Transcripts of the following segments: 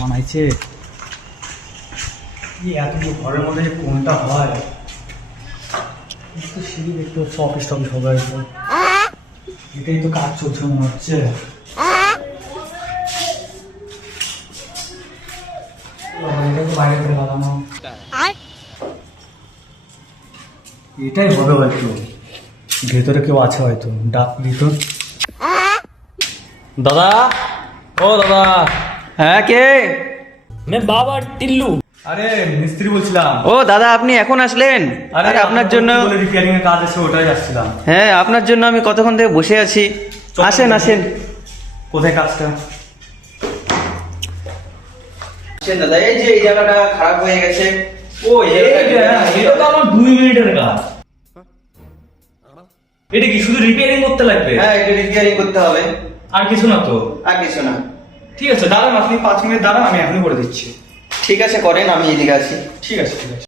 বানাইছে। কি ঘরের মধ্যে কোনটা হয়? সিঁড়ি দেখতে অফিস টফিস হবে এটাই তো কাজ চলছে মনে হচ্ছে। এটাই হবে হয়তো। ভেতরে কেউ আছে হয়তো ডাক দিত। দাদা ও দাদা। হ্যাঁ কে? বাবা টিল্লু। আরে মিস্ত্রি বলছিলাম। ও দাদা আপনি এখন আসলেন? আরে আপনার জন্য রিপেয়ারিং এর কাজ আছে ওটাই আসছিলাম। হ্যাঁ আপনার জন্য আমি কতক্ষণ থেকে বসে আছি? আসেন আসেন। কোথায় কাজটা? আসেন দাদা এই যে এই জায়গাটা খারাপ হয়ে গেছে। ও হ্যাঁ, এটা তো আমার দুই মিনিটের কাজ। এটা কি শুধু রিপেয়ারিং করতে লাগবে? হ্যাঁ এটা রিপেয়ারিং করতে হবে। আর কিছু না তো? আর কিছু না। ঠিক আছে দাঁড়ান আপনি পাঁচ মিনিট দাঁড়ান আমি এখনই করে দিচ্ছি। ঠিক আছে করেন আমি এদিকে আছি। ঠিক আছে ঠিক আছে।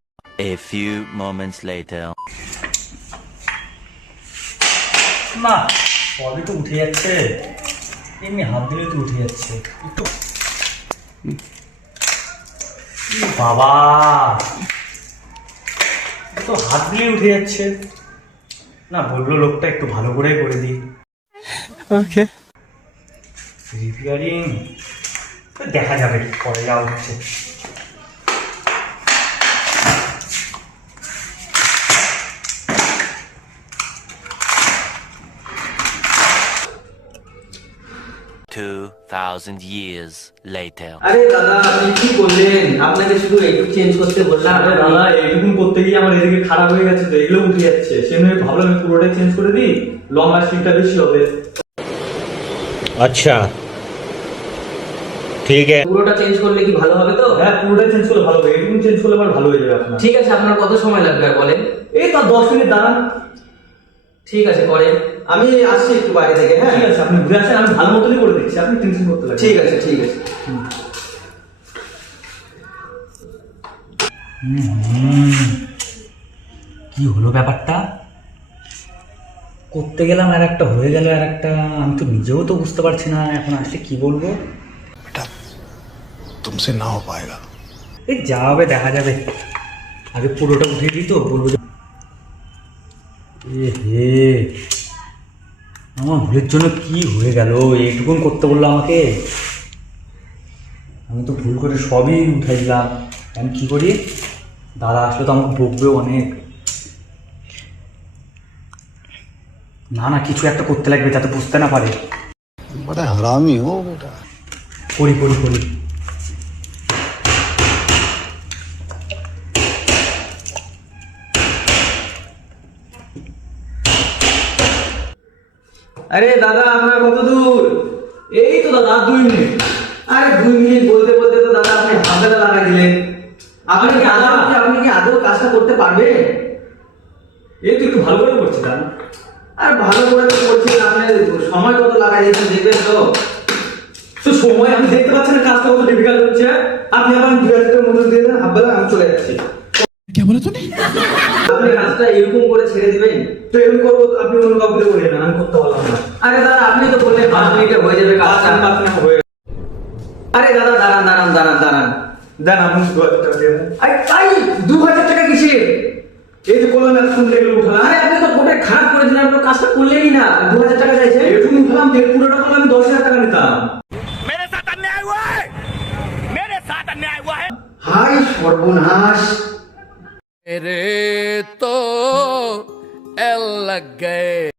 A few moments later. না সবই তো উঠে যাচ্ছে। এমনি হাত দিলে তো উঠে যাচ্ছে। একটু বাবা। তো হাত দিলে উঠে যাচ্ছে। না বলল লোকটা একটু ভালো করেই করে দিই। ওকে রিপেয়ারিং দেখা যাবে পরে যা হচ্ছে। কি আপনাকে শুধু চেঞ্জ করতে দাদা করতে গিয়ে আমার এদিকে খারাপ হয়ে গেছে তো এগুলো পুরোটাই চেঞ্জ করে দিই। লম্বা বেশি হবে। আচ্ছা। ঠিক আছে। পুরোটা চেঞ্জ করলে কি ভালো হবে তো? হ্যাঁ পুরোটা চেঞ্জ করলে ভালো হবে। এটুকু চেঞ্জ করলে আমার ভালো হয়ে যাবে আপনার। ঠিক আছে আপনার কত সময় লাগবে আর বলেন? এই তো দশ মিনিট দাঁড়ান। ঠিক আছে আমি আসছি একটু বাইরে থেকে হ্যাঁ? ঠিক আছে আপনি ঘুরে আসেন আমি ভালো মতনই করে দিচ্ছি আপনি টেনশন করতে ঠিক আছে ঠিক আছে। কি হলো ব্যাপারটা? করতে গেলাম আর একটা হয়ে গেল আর একটা। আমি তো নিজেও তো বুঝতে পারছি না এখন আসলে কি বলব? तुमसे ना हो पाएगा এই যা হবে দেখা যাবে আগে পুরোটা উঠিয়ে দিই তো বলবো যে- এ হে আমার ভুলের জন্য কি হয়ে গেল এইটুকুন করতে বললো আমাকে আমি তো ভুল করে সবই উঠাই দিলাম আমি কি করি দাদা আসলে তো আমাকে বকবে অনেক না না কিছু একটা করতে লাগবে যাতে বুঝতে না পারে बड़ा हरामी हो बेटा করি করি করি আরে দাদা আপনার কত দূর? এই তো দাদা, দুই মিনিট। আরে দুই মিনিট বলতে বলতে তো দাদা, আপনি হাতে লাগাই দিলেন। আপনি কি আদৌ আপনি কি আদৌ কাজটা করতে পারবেন? এই তো একটু ভালো করে করছি, দাদা। আর ভালো করে তো করছেন আপনি সময় কত লাগাই দিয়েছেন, দেখবেন তো। তো সময় আমি দেখতে পাচ্ছি না, কাজটা কত ডিফিকাল্ট হচ্ছে। আপনি আবার দুই হাজার মতো দিয়ে দেন হাববেলা আমি চলে যাচ্ছি। আপনি কাজটা এরকম করে ছেড়ে দিবেন? তো এরকম করব আপনি অন্য কাউকে বললেন আমি করতে পারলাম না। আরে দাদা আপনি তো বললেন পাঁচ মিনিটে হয়ে যাবে কাজটা। আপনার হয়ে আরে দাদা দাঁড়ান দাঁড়ান দাঁড়ান দাঁড়ান। দেন আপনি দু হাজার টাকা দিয়ে আরে তাই? দু হাজার টাকা কিসের? এই যে করলাম এতক্ষণ দেখলে উঠালাম আরে আপনি তো কোটে খারাপ করে দিলেন আপনার কাজটা করলেনই না। দু হাজার টাকা চাইছে এটুকু উঠলাম দেড় পুরোটা করলাম আমি দশ হাজার টাকা নিতাম। হাই সর্বনাশ। রে लग गए